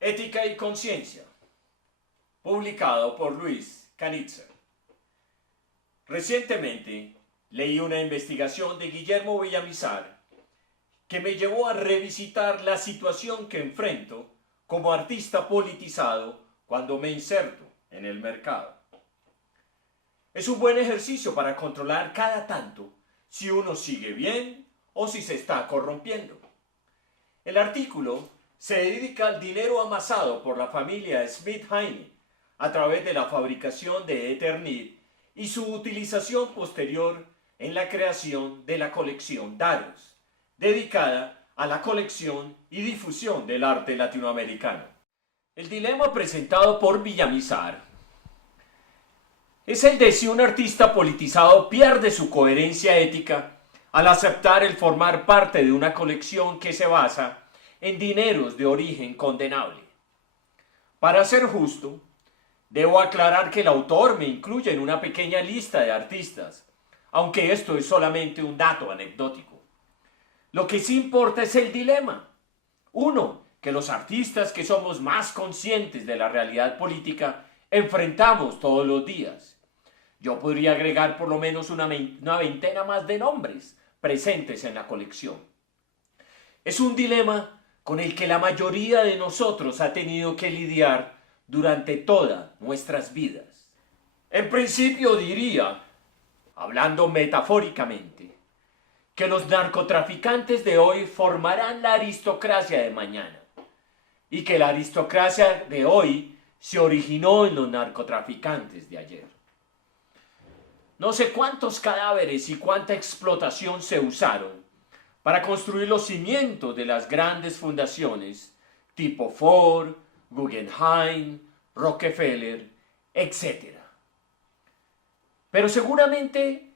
Ética y conciencia, publicado por Luis Canitzer. Recientemente leí una investigación de Guillermo Villamizar que me llevó a revisitar la situación que enfrento como artista politizado cuando me inserto en el mercado. Es un buen ejercicio para controlar cada tanto si uno sigue bien o si se está corrompiendo. El artículo se dedica al dinero amasado por la familia Smith-Heine a través de la fabricación de Eternit y su utilización posterior en la creación de la colección Daros, dedicada a la colección y difusión del arte latinoamericano. El dilema presentado por Villamizar es el de si un artista politizado pierde su coherencia ética al aceptar el formar parte de una colección que se basa en dineros de origen condenable. Para ser justo, debo aclarar que el autor me incluye en una pequeña lista de artistas, aunque esto es solamente un dato anecdótico. Lo que sí importa es el dilema. Uno, que los artistas que somos más conscientes de la realidad política enfrentamos todos los días. Yo podría agregar por lo menos una veintena más de nombres presentes en la colección. Es un dilema con el que la mayoría de nosotros ha tenido que lidiar durante todas nuestras vidas. En principio diría, hablando metafóricamente, que los narcotraficantes de hoy formarán la aristocracia de mañana y que la aristocracia de hoy se originó en los narcotraficantes de ayer. No sé cuántos cadáveres y cuánta explotación se usaron para construir los cimientos de las grandes fundaciones tipo Ford, Guggenheim, Rockefeller, etc. Pero seguramente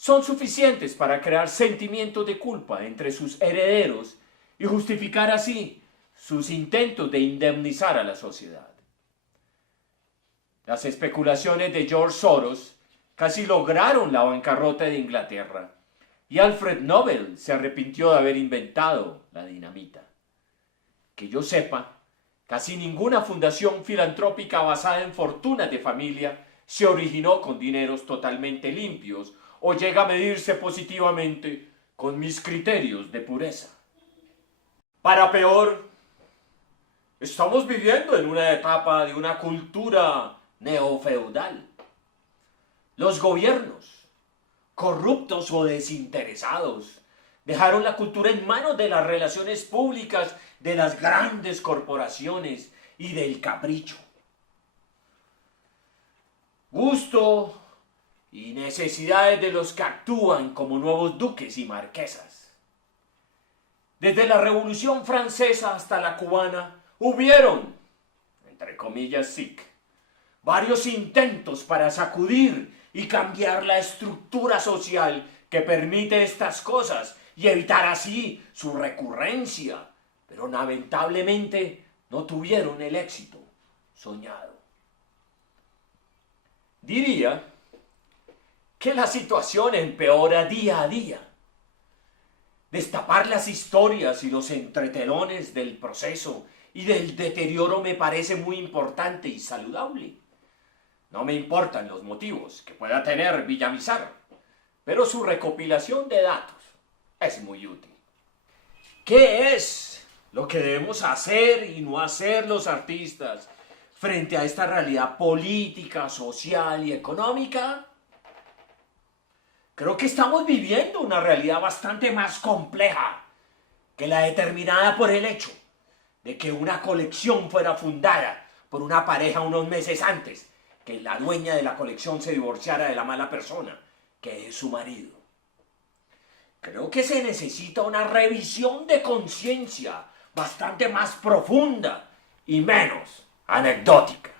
son suficientes para crear sentimientos de culpa entre sus herederos y justificar así sus intentos de indemnizar a la sociedad. Las especulaciones de George Soros casi lograron la bancarrota de Inglaterra y Alfred Nobel se arrepintió de haber inventado la dinamita. Que yo sepa, casi ninguna fundación filantrópica basada en fortunas de familia se originó con dineros totalmente limpios o llega a medirse positivamente con mis criterios de pureza. Para peor, estamos viviendo en una etapa de una cultura neofeudal. Los gobiernos, corruptos o desinteresados, dejaron la cultura en manos de las relaciones públicas, de las grandes corporaciones y del capricho. Gusto y necesidades de los que actúan como nuevos duques y marquesas. Desde la Revolución Francesa hasta la cubana, hubieron, entre comillas, varios intentos para sacudir y cambiar la estructura social que permite estas cosas y evitar así su recurrencia, pero lamentablemente no tuvieron el éxito soñado. Diría que la situación empeora día a día. Destapar las historias y los entretelones del proceso y del deterioro me parece muy importante y saludable. No me importan los motivos que pueda tener Villamizar, pero su recopilación de datos es muy útil. ¿Qué es lo que debemos hacer y no hacer los artistas frente a esta realidad política, social y económica? Creo que estamos viviendo una realidad bastante más compleja que la determinada por el hecho de que una colección fuera fundada por una pareja unos meses antes que la dueña de la colección se divorciara de la mala persona, que es su marido. Creo que se necesita una revisión de conciencia bastante más profunda y menos anecdótica.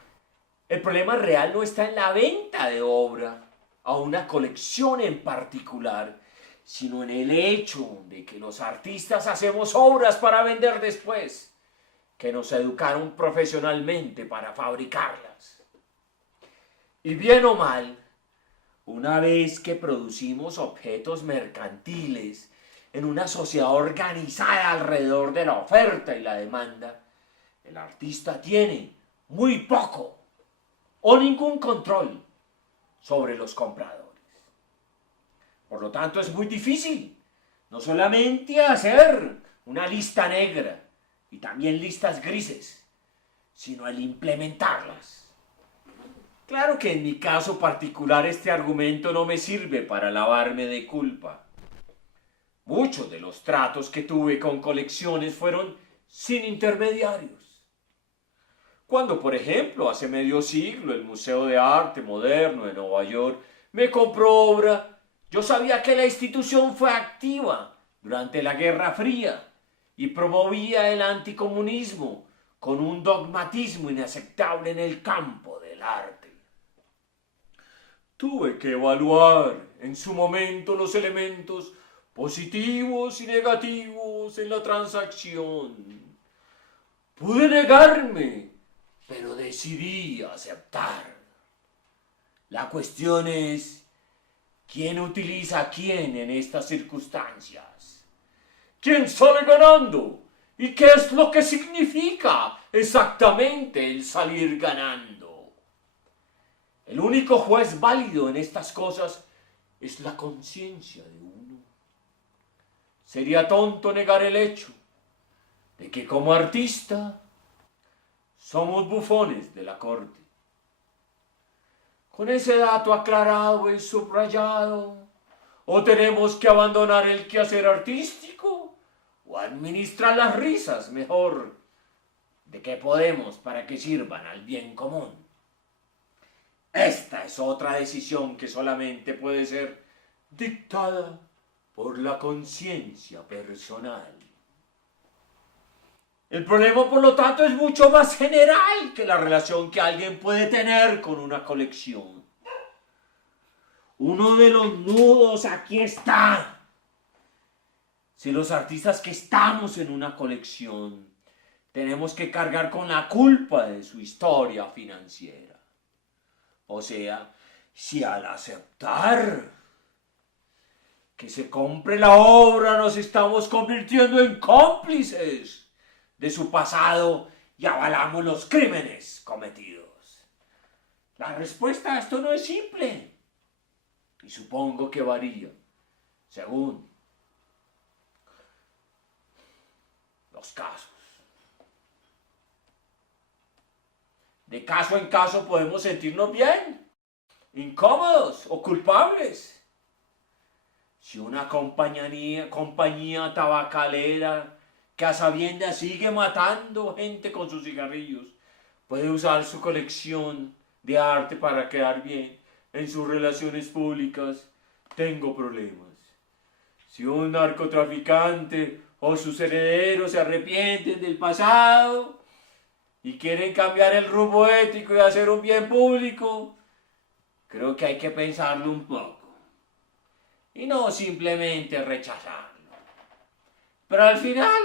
El problema real no está en la venta de obra a una colección en particular, sino en el hecho de que los artistas hacemos obras para vender después, que nos educaron profesionalmente para fabricarlas. Y bien o mal, una vez que producimos objetos mercantiles en una sociedad organizada alrededor de la oferta y la demanda, el artista tiene muy poco o ningún control sobre los compradores. Por lo tanto, es muy difícil no solamente hacer una lista negra y también listas grises, sino el implementarlas. Claro que en mi caso particular este argumento no me sirve para lavarme de culpa. Muchos de los tratos que tuve con colecciones fueron sin intermediarios. Cuando, por ejemplo, hace medio siglo el Museo de Arte Moderno de Nueva York me compró obra, yo sabía que la institución fue activa durante la Guerra Fría y promovía el anticomunismo con un dogmatismo inaceptable en el campo del arte. Tuve que evaluar en su momento los elementos positivos y negativos en la transacción. Pude negarme, pero decidí aceptar. La cuestión es, ¿quién utiliza a quién en estas circunstancias? ¿Quién sale ganando? ¿Y qué es lo que significa exactamente el salir ganando? El único juez válido en estas cosas es la conciencia de uno. Sería tonto negar el hecho de que como artista somos bufones de la corte. Con ese dato aclarado y subrayado, ¿o tenemos que abandonar el quehacer artístico o administrar las risas mejor de que podemos para que sirvan al bien común? Esta es otra decisión que solamente puede ser dictada por la conciencia personal. El problema, por lo tanto, es mucho más general que la relación que alguien puede tener con una colección. Uno de los nudos aquí está. Si los artistas que estamos en una colección tenemos que cargar con la culpa de su historia financiera. O sea, si al aceptar que se compre la obra nos estamos convirtiendo en cómplices de su pasado y avalamos los crímenes cometidos. La respuesta a esto no es simple y supongo que varía según los casos. De caso en caso podemos sentirnos bien, incómodos o culpables. Si una compañía tabacalera que a sabiendas sigue matando gente con sus cigarrillos, puede usar su colección de arte para quedar bien en sus relaciones públicas, tengo problemas. Si un narcotraficante o sus herederos se arrepienten del pasado y quieren cambiar el rumbo ético y hacer un bien público, creo que hay que pensarlo un poco y no simplemente rechazarlo. Pero al final,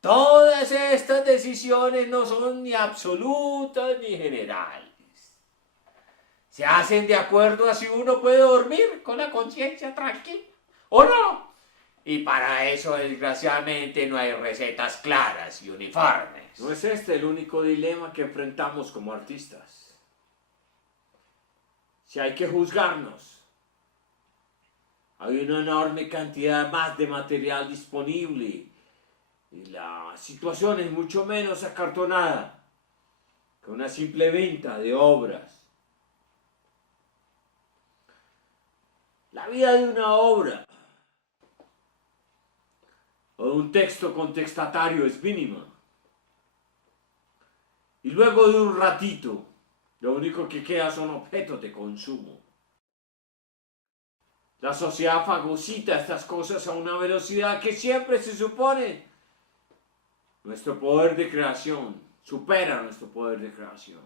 todas estas decisiones no son ni absolutas ni generales. Se hacen de acuerdo a si uno puede dormir con la conciencia tranquila o no. Y para eso, desgraciadamente, no hay recetas claras y uniformes. No es este el único dilema que enfrentamos como artistas. Si hay que juzgarnos, hay una enorme cantidad más de material disponible y la situación es mucho menos acartonada que una simple venta de obras. La vida de una obra o de un texto contestatario es mínima. Y luego de un ratito, lo único que queda son objetos de consumo. La sociedad fagocita estas cosas a una velocidad que siempre se supone nuestro poder de creación supera nuestro poder de creación.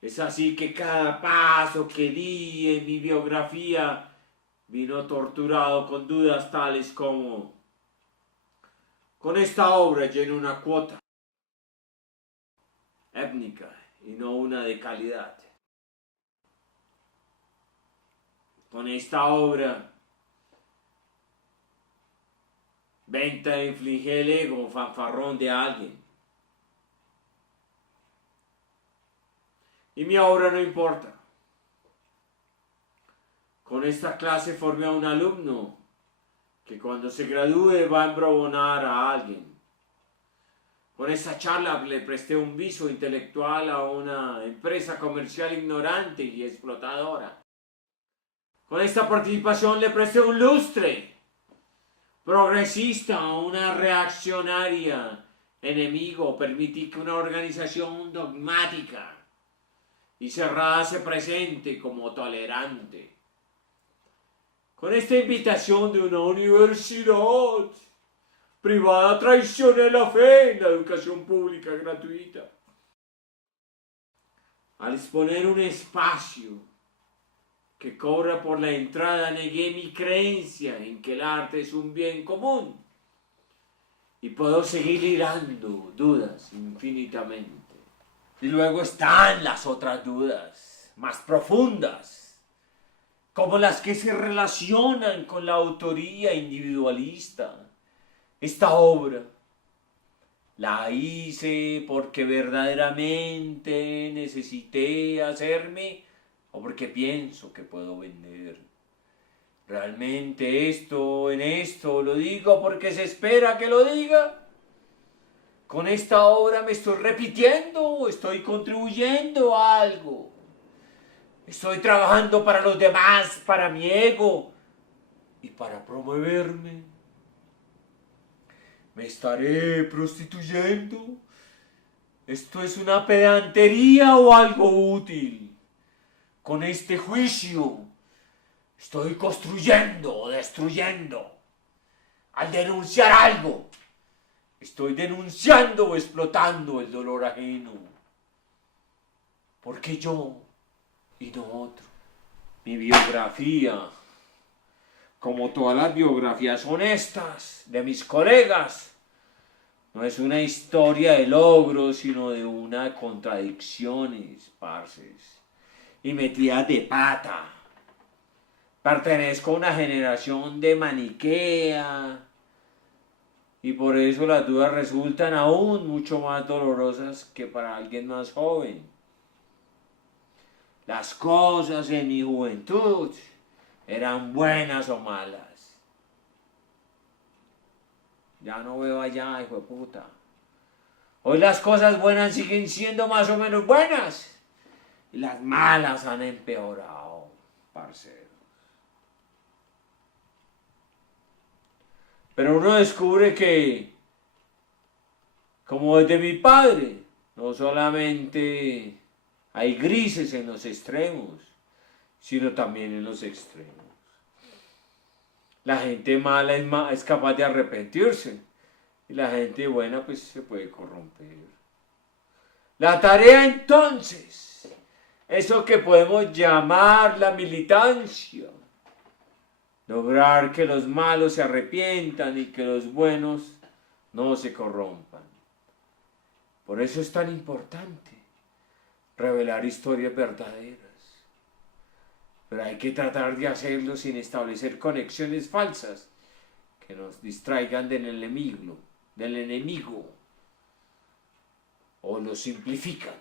Es así que cada paso que di en mi biografía vino torturado con dudas tales como: con esta obra lleno una cuota étnica y no una de calidad. Con esta obra Venta inflige el ego fanfarrón de alguien. Y mi obra no importa. Con esta clase formé a un alumno que cuando se gradúe va a embrobonar a alguien. Con esta charla le presté un viso intelectual a una empresa comercial ignorante y explotadora. Con esta participación le presté un lustre progresista a una reaccionaria enemigo. Permití que una organización dogmática y cerrada se presente como tolerante. Con esta invitación de una universidad privada traicioné la fe en la educación pública gratuita. Al exponer un espacio que cobra por la entrada, negué mi creencia en que el arte es un bien común. Y puedo seguir hilando dudas infinitamente. Y luego están las otras dudas, más profundas, como las que se relacionan con la autoría individualista. Esta obra la hice porque verdaderamente necesité hacerme o porque pienso que puedo vender. ¿Realmente en esto lo digo porque se espera que lo diga? ¿Con esta obra me estoy repitiendo o estoy contribuyendo a algo? ¿Estoy trabajando para los demás, para mi ego y para promoverme? ¿Me estaré prostituyendo? ¿Esto es una pedantería o algo útil? Con este juicio estoy construyendo o destruyendo. Al denunciar algo, estoy denunciando o explotando el dolor ajeno. ¿Por qué yo y no otro? Mi biografía, como todas las biografías honestas de mis colegas, no es una historia de logros, sino de una contradicciones, parces, y metidas de pata. Pertenezco a una generación de maniquea, y por eso las dudas resultan aún mucho más dolorosas que para alguien más joven. Las cosas en mi juventud eran buenas o malas. Ya no veo allá, hijo de puta. Hoy las cosas buenas siguen siendo más o menos buenas. Y las malas han empeorado, parceros. Pero uno descubre que, como desde mi padre, no solamente hay grises en los extremos, sino también en los extremos. La gente mala es capaz de arrepentirse y la gente buena pues se puede corromper. La tarea entonces, eso que podemos llamar la militancia, lograr que los malos se arrepientan y que los buenos no se corrompan. Por eso es tan importante revelar historias verdaderas. Pero hay que tratar de hacerlo sin establecer conexiones falsas que nos distraigan del enemigo. O lo simplifican.